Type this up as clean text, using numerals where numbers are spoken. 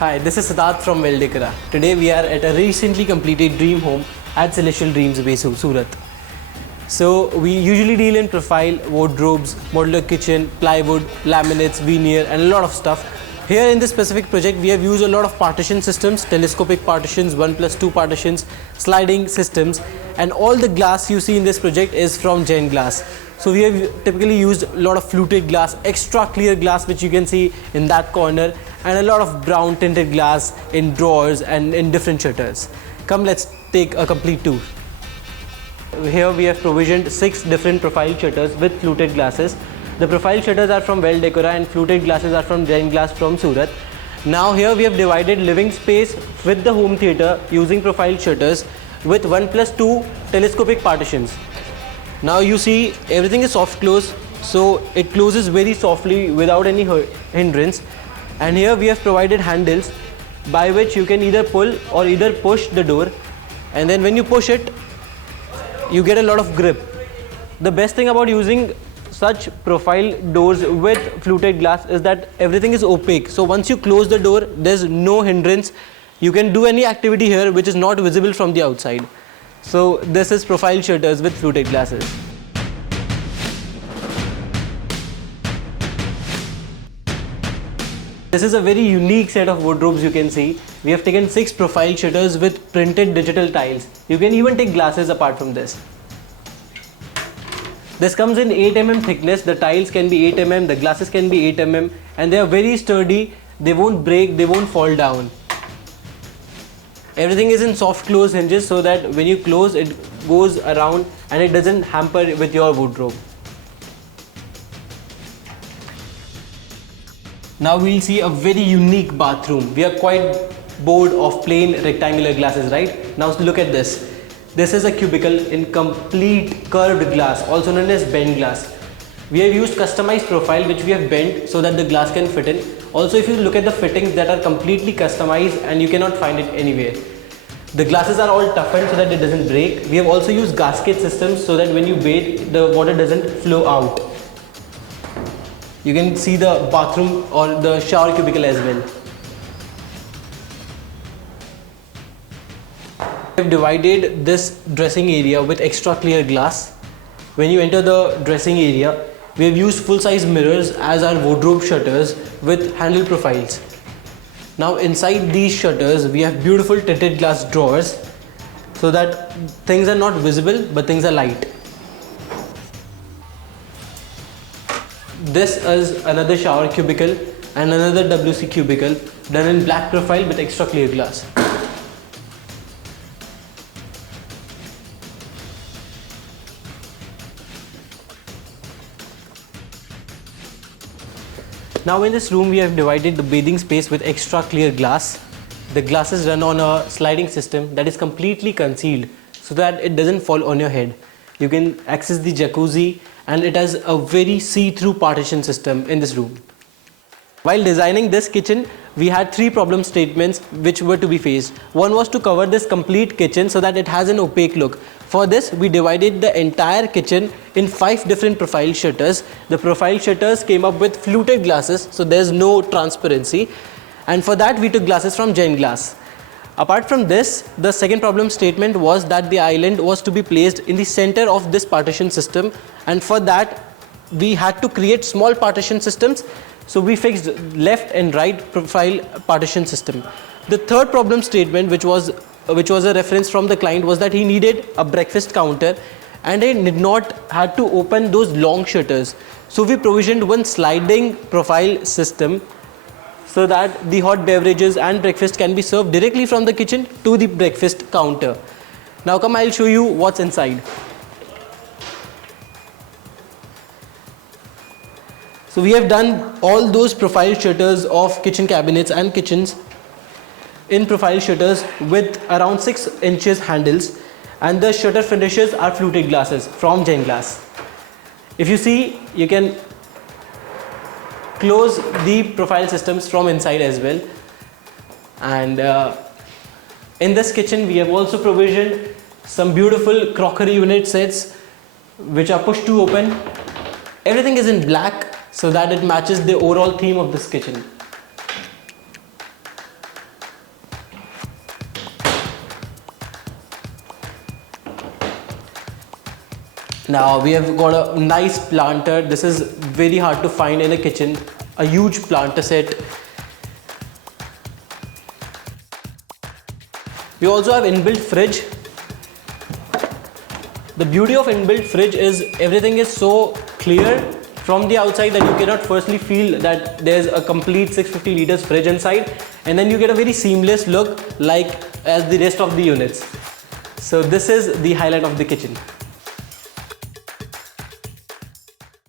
Hi, this is Surat from Welldecora. Today we are at a recently completed dream home at Celestial Dreams Way, Surat. So we usually deal in profile, wardrobes, modular kitchen, plywood, laminates, veneer and a lot of stuff. Here in this specific project we have used a lot of partition systems, telescopic partitions, 1+2 partitions, sliding systems, and all the glass you see in this project is from Jain Glass. So we have typically used a lot of fluted glass, extra clear glass which you can see in that corner, and a lot of brown tinted glass in drawers and in different shutters. Come, let's take a complete tour. Here we have provisioned 6 different profile shutters with fluted glasses. The profile shutters are from Welldecora and fluted glasses are from Jain Glass from Surat. Now here we have divided living space with the home theatre using profile shutters with 1+2 telescopic partitions. Now you see everything is soft close, so it closes very softly without any hindrance. And here we have provided handles by which you can either pull or either push the door, and then when you push it you get a lot of grip. The best thing about using such profile doors with fluted glass is that everything is opaque, so once you close the door there's no hindrance. You can do any activity here which is not visible from the outside. So this is profile shutters with fluted glasses. This is a very unique set of wardrobes you can see. We have taken 6 profile shutters with printed digital tiles. You can even take glasses apart from this. This comes in 8 mm thickness. The tiles can be 8 mm, the glasses can be 8 mm, and they are very sturdy. They won't break, they won't fall down. Everything is in soft close hinges so that when you close it goes around and it doesn't hamper with your wardrobe. Now we'll see a very unique bathroom. We are quite bored of plain rectangular glasses, right? Now look at this. This is a cubicle in complete curved glass, also known as bent glass. We have used customized profile which we have bent so that the glass can fit in. Also, if you look at the fittings that are completely customized and you cannot find it anywhere. The glasses are all toughened so that it doesn't break. We have also used gasket systems so that when you bathe, the water doesn't flow out. You can see the bathroom or the shower cubicle as well. We have divided this dressing area with extra clear glass. When you enter the dressing area, we have used full-size mirrors as our wardrobe shutters with handle profiles. Now inside these shutters, we have beautiful tinted glass drawers so that things are not visible but things are light. This is another shower cubicle and another WC cubicle done in black profile with extra clear glass. Now in this room we have divided the bathing space with extra clear glass. The glasses run on a sliding system that is completely concealed so that it doesn't fall on your head. You can access the jacuzzi and it has a very see-through partition system in this room. While designing this kitchen, we had 3 problem statements which were to be faced. One was to cover this complete kitchen so that it has an opaque look. For this, we divided the entire kitchen in 5 different profile shutters. The profile shutters came up with fluted glasses, so there's no transparency. And for that, we took glasses from Jain Glass. Apart from this, the second problem statement was that the island was to be placed in the center of this partition system, and for that we had to create small partition systems, so we fixed left and right profile partition system. The third problem statement, which was a reference from the client, was that he needed a breakfast counter and he did not had to open those long shutters. So we provisioned one sliding profile system so that the hot beverages and breakfast can be served directly from the kitchen to the breakfast counter. Now come, I'll show you what's inside. So we have done all those profile shutters of kitchen cabinets and kitchens in profile shutters with around 6 inches handles, and the shutter finishes are fluted glasses from Jain Glass. If you see, you can close the profile systems from inside as well. And in this kitchen we have also provisioned some beautiful crockery unit sets which are push to open. Everything is in black so that it matches the overall theme of this kitchen. Now we have got a nice planter. This is very hard to find in a kitchen. A huge planter set. We also have inbuilt fridge. The beauty of inbuilt fridge is everything is so clear from the outside that you cannot firstly feel that there's a complete 650 liters fridge inside, and then you get a very seamless look like as the rest of the units. So this is the highlight of the kitchen.